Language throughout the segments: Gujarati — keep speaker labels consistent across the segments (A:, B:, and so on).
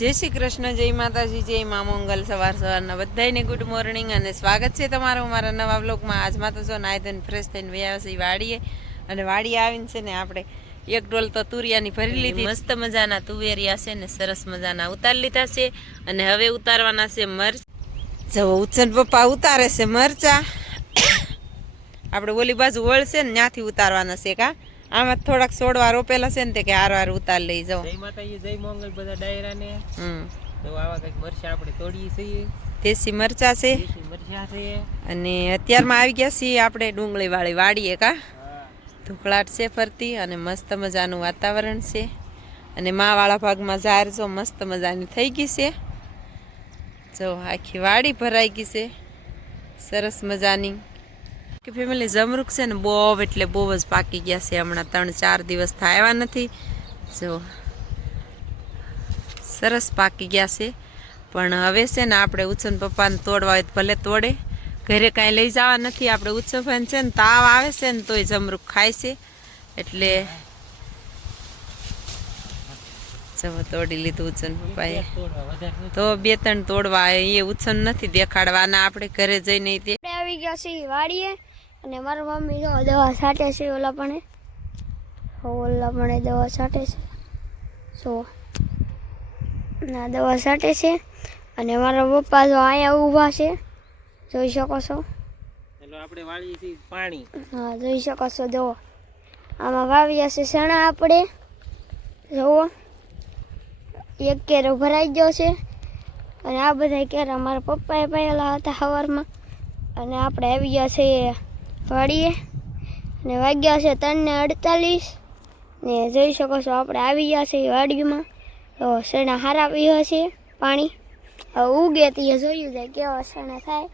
A: જય શ્રી કૃષ્ણ જય માતાજી જય મા મંગલ સવાર સવારના બધાને ગુડ મોર્નિંગ અને સ્વાગત છે તમારું મારા નવા બ્લોગમાં આજમાં તો જો નાય ધોઈને ફ્રેશ થઈને વ્યાસ વાડીએ. અને વાડીએ આવીને છે ને આપણે એક ડોલ તો તુરિયાની ભરી લીધી. મસ્ત મજાના તુવેરિયા છે ને સરસ મજાના ઉતારી લીધા છે. અને હવે ઉતારવાના છે મરચ. જવો ઉચ્ચન પપ્પા ઉતારે છે મરચા. આપણે ઓલી બાજુ વળશે ને ત્યાંથી ઉતારવાના છે કા? આમાં થોડાક છોડવા રોપેલા છે ને તે કે હાર વાર ઉતાર લઈ જાઉં.
B: જય માતાજી જય મંગલ બધા ડાયરાને.
A: હમ.
B: તો આવા કંઈક મરચા આપણે તોડીએ છીએ.
A: દેશી મરચા છે.
B: મરચા છે.
A: અને અત્યારમાં આવી ગયા છીએ આપણે ડુંગળી વાળી વાડીએ કા? ધૂકળાટ છે ફરતી અને મસ્ત મજાનું વાતાવરણ છે. અને માવાળા ભાગમાં ઝાર જો મસ્ત મજાની થઈ ગઈ છે. જો આખી વાડી ભરાઈ ગઈ છે. સરસ મજાની. કે ફેમિલી જમરૂક છે ને બહુ એટલે બહુ જ પાકી ગયા છે. હમણાં ત્રણ ચાર દિવસ આવ્યા નથી. જો સરસ પાકી ગયા છે. પણ હવે છે ને આપણે ઉછન પપ્પાને તોડવા હોય તો ભલે તોડે. ઘરે કાંઈ લઈ જવા નથી. આપણે ઉત્સવન છે ને તાવ આવે છે ને તોય જમરૂક ખાય છે. એટલે જવા તોડી લીધું ઉછન પપ્પાએ. તો બે ત્રણ તોડવા એ ઉછન નથી દેખાડવાના. આપણે ઘરે જઈને તે
C: ગયા છીએ વાડીએ. અને મારા મમ્મી જો દવા છાંટે છે ઓલા પણ ઓલા પણ દવા છાંટે છે. સો ના દવા છાંટે છે. અને મારા પપ્પા જો અહીંયા ઊભા છે. જોઈ શકો છો.
B: આપણે વાળીએ પાણી.
C: હા જોઈ શકો છો જો. આમાં વાવ્યા છે ચણા આપણે. જુઓ. એક કેરો ભરાઈ ગયો છે. અને આ બધા કેરા મારા પપ્પાએ પાયેલા હતા સવારમાં અને આપણે આવી ગયા છીએ વાડીએ. અને વાગ્યા છે ત્રણ ને અડતાલીસ. ને જોઈ શકો છો આપણે આવી ગયા છીએ વાડીમાં. તો શેણા હારા પીવા છે પાણી. હવે ઉગે તે જોયું જાય કેવા શેણા થાય.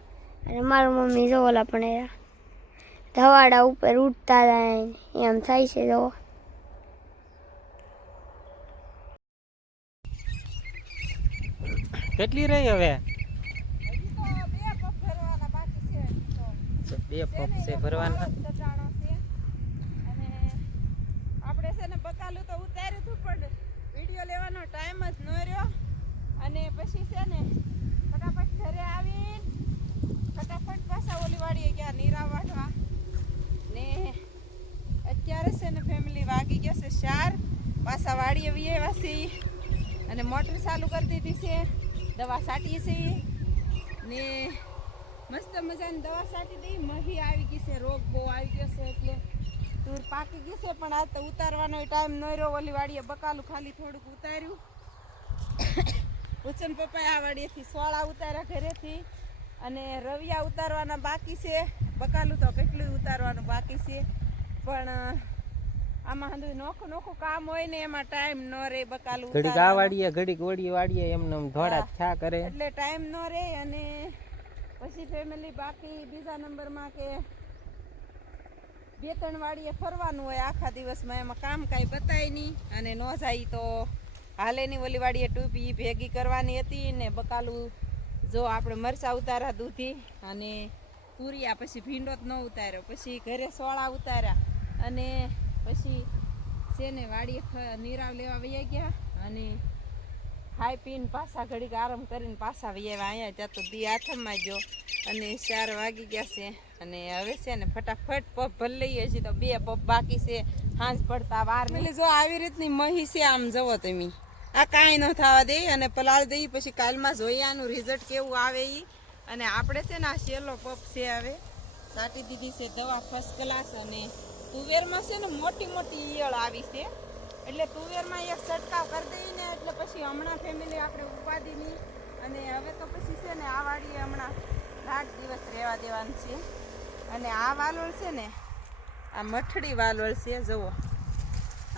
C: અને મારું મમ્મી જો ઓલા પણ ધવાડા ઉપર ઉઠતા જાય એમ થાય છે જો
B: કેટલી રહી હવે? બે છે ભરવાના.
A: આપણે છે ને બકાલું તો ઉતાર્યું હતું, પણ વીડિયો લેવાનો ટાઈમ જ ન રહ્યો. અને પછી છે ને ફટાફટ ઘરે આવી ફટાફટ પાછા ઓલી વાડીએ ગયા નીરા વાઢવા. ને અત્યારે છે ને ફેમિલી વાગી ગયા છે ચાર. પાછા વાડીએ વી છીએ. અને મોટર ચાલુ કરી દીધી છે. દવા છાંટીએ છીએ. ને મસ્ત મજાની દવા સાટી દઈ. મહી આવી ગઈ છે રોગ બહુ આવી ગયો છે એટલે તૂર પાકી ગયું છે. પણ આ તો ઉતારવાનો ટાઈમ ન રહ્યો. ઓલી વાડીએ બકાલું ખાલી થોડુંક ઉતાર્યું. ઉચન પપ્પાએ આ વાડીએથી સોળા ઉતાર્યા ઘરેથી. અને રવિયા ઉતારવાના બાકી છે. બકાલું તો કેટલું ઉતારવાનું બાકી છે. પણ આમાં નોખું નોખું કામ હોય ને એમાં ટાઈમ ન રે બકાલું
B: ઘડીક આ વાડીએ ઘડીક ઓડી વાડીએ એમને ધોળા
A: હા.
B: કરે.
A: એટલે ટાઈમ ન રે અને પછી ફેમિલી બાકી બીજા નંબરમાં કે બે ત્રણ વાળીએ ફરવાનું હોય આખા દિવસમાં, એમાં કામ કાંઈ બતાય નહીં અને ન જાય તો હાલેની ઓલી વાડીએ ટૂપી ભેગી કરવાની હતી ને બકાલું જો આપણે મરચા ઉતાર્યા દૂધી અને પૂર્યા, પછી ભીંડો જ ન ઉતાર્યો, પછી ઘરે સોળા ઉતાર્યા અને પછી છે ને વાડીએ નીરાવ લેવા વૈયા ગયા અને ખાઈ પીને પાછા ઘડીક આરામ કરીને પાછા વૈયા અહીંયા ત્યાં તો દી આથમમાં ગયો અને ચાર વાગી ગયા છે અને હવે છે ને ફટાફટ પપ ભરી લઈએ છીએ તો બે પપ બાકી છે. હાંજ પડતા વાર એટલે જો આવી રીતની મહી છે આમ જવો તમે. આ કાંઈ ન થવા દે અને પલાળ દઈ પછી કાલમાં જોઈએ આનું રિઝલ્ટ કેવું આવે એ અને આપણે છે ને આ શેલો પપ છે હવે. સાટી દીધી છે દવા ફર્સ્ટ ક્લાસ અને તુવેરમાં છે ને મોટી મોટી ઈયળ આવી છે. એટલે તુવેરમાં એક છંટકાવ કરી દઈએ ને એટલે પછી હમણાં ફેમિલી આપણે ઉપાધિની અને હવે તો પછી છે ને આ વાડીએ હમણાં આઠ દિવસ રહેવા દેવાનું છે. અને આ વાલોળ છે ને, આ મઠડી વાલોળ છે, જુઓ.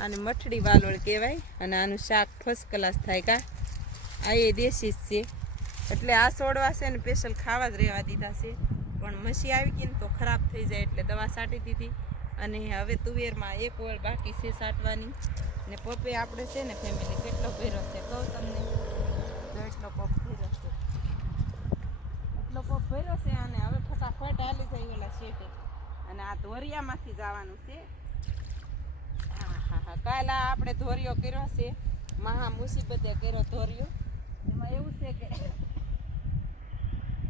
A: આને મઠડી વાલોળ કહેવાય અને આનું શાક ફર્સ્ટ ક્લાસ થાય કા? આ એ દેશી જ છે. એટલે આ છોડવા છે ને સ્પેશિયલ ખાવા જ રહેવા દીધા છે. પણ મસી આવી ગઈ ને તો ખરાબ થઈ જાય એટલે દવા છાંટી દીધી. અને હવે તુવેરમાં એક વળ બાકી છે સાટવાની. ને પપ્પે આપણે છે ને ફેમિલી કેટલો ભર્યો છે કહું તમને? તો એટલો પપ ભર્યો છે. એટલો પપ ભર્યો છે અને હવે ફટાફટ હાલી જાય ઓલા શેઠે. અને આ ધોરિયામાંથી જવાનું છે. હા હા હા કાલે આપણે ધોરિયો કર્યો છે. મહા મુસીબતે કર્યો ધોરિયો. એમાં એવું છે કે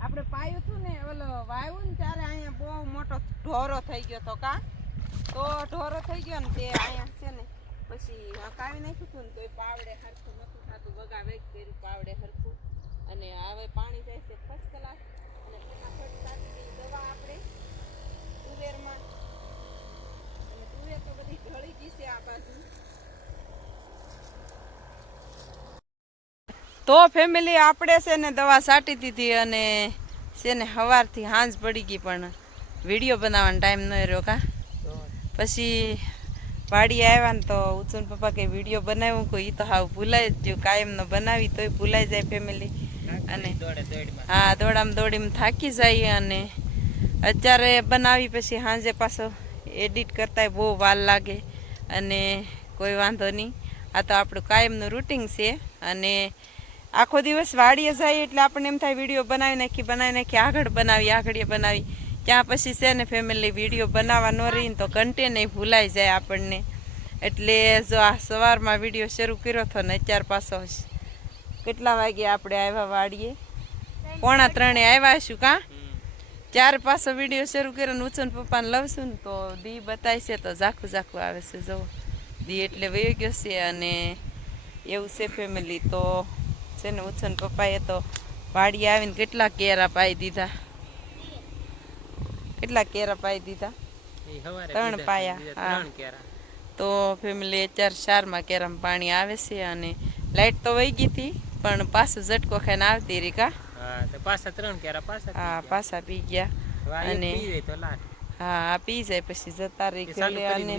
A: આપણે પાયું હતું ને, ઓલો વાવ્યું ને ત્યારે અહીંયા બહુ મોટો ઢોરો થઈ ગયો તો કા? તો ઢોરો થઈ ગયો ને તે અહીંયા છે ને. પછી હકાવી નાખ્યું હતું ને તો એ પાવડે હરખું નતું થતું. બગાવે કર્યું પાવડે હરખું. અને હવે પાણી જાય છે ફર્સ્ટ ક્લાસ અને ફટાફટ સાચી દવા આપણે તુવેરમાં. અને તુવેર તો બધી ઢળી ગઈ છે આ બાજુ. તો ફેમિલી આપણે છે ને દવા સાટી દીધી અને છે ને સવારથી હાંજ પડી ગઈ પણ વીડિયો બનાવવાનો ટાઈમ ન રહ્યો કા. પછી વાડી આવ્યા ને તો ઉચુન પપ્પા કે વીડિયો બનાવ્યું કોઈ એ તો હાવ ભૂલાઈ જ ગયું. કાયમ ન બનાવી તોય ભૂલાઈ જાય ફેમિલી અને હા, દોડામ દોડીમાં થાકી જાય અને અત્યારે બનાવી પછી સાંજે પાછો એડિટ કરતાંય બહુ વાર લાગે અને કોઈ વાંધો નહીં. આ તો આપણું કાયમનું રૂટિંગ છે અને આખો દિવસ વાડીએ જાય એટલે આપણને એમ થાય વીડિયો બનાવી નાખી બનાવી નાખી, આગળ બનાવી આગળ બનાવી. ત્યાં પછી છે ને ફેમિલી વીડિયો બનાવવા ન રહીને તો કન્ટેન ભૂલાઈ જાય આપણને. એટલે જો આ સવારમાં વીડિયો શરૂ કર્યો હતો ને અત્યાર પાછો કેટલા વાગે આપણે આવ્યા વાડીએ? પોણા ત્રણે આવ્યા છું કાં? ચાર પાછો વીડિયો શરૂ કર્યો ને ઉછન પપ્પાને લવશું ને તો દી બતાય છે તો ઝાખું ઝાખું આવે છે જો દી એટલે વયો ગયો છે અને એવું છે ફેમિલી તો. છે ને ઉછન પપ્પાએ તો વાડી આવીને કેટલા કેરા પાઈ દીધા. કેટલા કેરા પાઈ દીધા? ત્રણ પાયા, હા. તો ફેમિલી અત્યારે ચારમાં કેરામાં પાણી આવે છે અને લાઈટ તો વહી ગઈ હતી પણ પાછું ઝટકો ખાઈને આવતી રીકા
B: હા પાછા ત્રણ કેરા પાછા પી
A: હા પાછા પી ગયા. અને-
B: જાય
A: હા પી જાય પછી જતા રહી ખેલે અને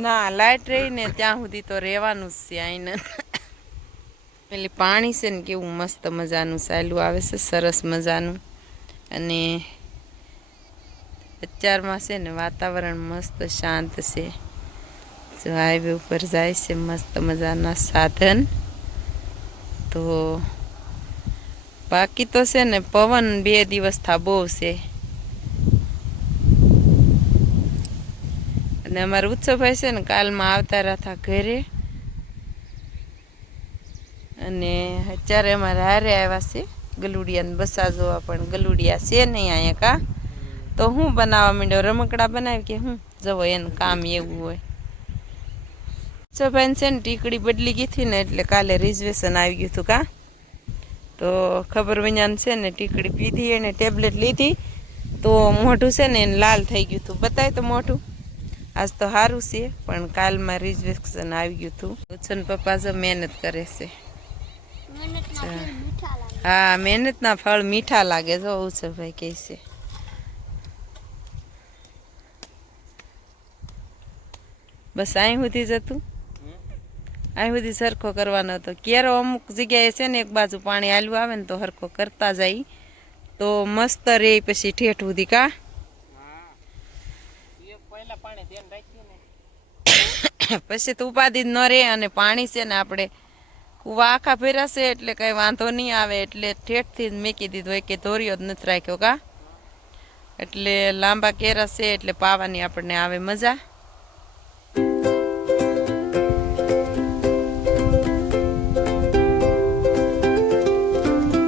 A: ના લાઈટ રહી ને ત્યાં સુધી તો રહેવાનું જ છે આઈને. પેલી પાણી છે ને કેવું મસ્ત મજાનું સાયલું આવે છે સરસ મજાનું. અને અત્યારમાં છે ને વાતાવરણ મસ્ત શાંત છે. જો હાઈવે ઉપર જાય છે મસ્ત મજાના સાધન. તો બાકી તો છે ને પવન બે દિવસ થા બહુ છે. અને અમારા ઉત્સવભાઈ છે ને કાલમાં આવતા રહ્યા ઘરે. અને અત્યારે અમારે હારે આવ્યા છે ગલુડિયાને બસા જોવા પણ ગલુડિયા છે નહીં અહીંયા કા? તો હું બનાવવા માંડ્યો? રમકડા બનાવી કે હું? જવો એનું કામ એવું હોય. ઉત્સવભાઈ છે ને ટીકડી બદલી ગઈ હતી ને એટલે કાલે રિઝર્વેશન આવી ગયું હતું કા? તો ખબર વિજ્ઞાન છે ને ટીકડી પીધી એને ટેબ્લેટ લીધી. તો મોઢું છે ને એને લાલ થઈ ગયું હતું. બતાય તો મોઢું. આજ તો સારું છે પણ કાલમાં રિઝર્વેશન આવી ગયું હતું. ઉછન પપ્પા જો મહેનત કરે છે. હા મહેનતના ફળ મીઠા લાગે જો ઉછલભાઈ કહે છે. બસ અહીં સુધી જ હતું. અહીં સુધી સરખો કરવાનો હતો. કેરો અમુક જગ્યાએ છે ને એક બાજુ પાણી આલું આવે ને તો સરખો કરતા જાય. તો મસ્ત રે પછી ઠેઠ સુધી કા.
B: હા. પાણી ધ્યાન રાખ્યું ને.
A: પછી તો ઉપાધિ ન રહે અને પાણી છે ને આપણે કુવા આખા ફેરાશે એટલે કઈ વાંધો નહીં આવે એટલે ઠેઠથી જ મેકી દીધું. હોય કે ધોર્યો જ નથી રાખ્યો કા. એટલે લાંબા કેરા છે એટલે પાવાની આપણને આવે મજા.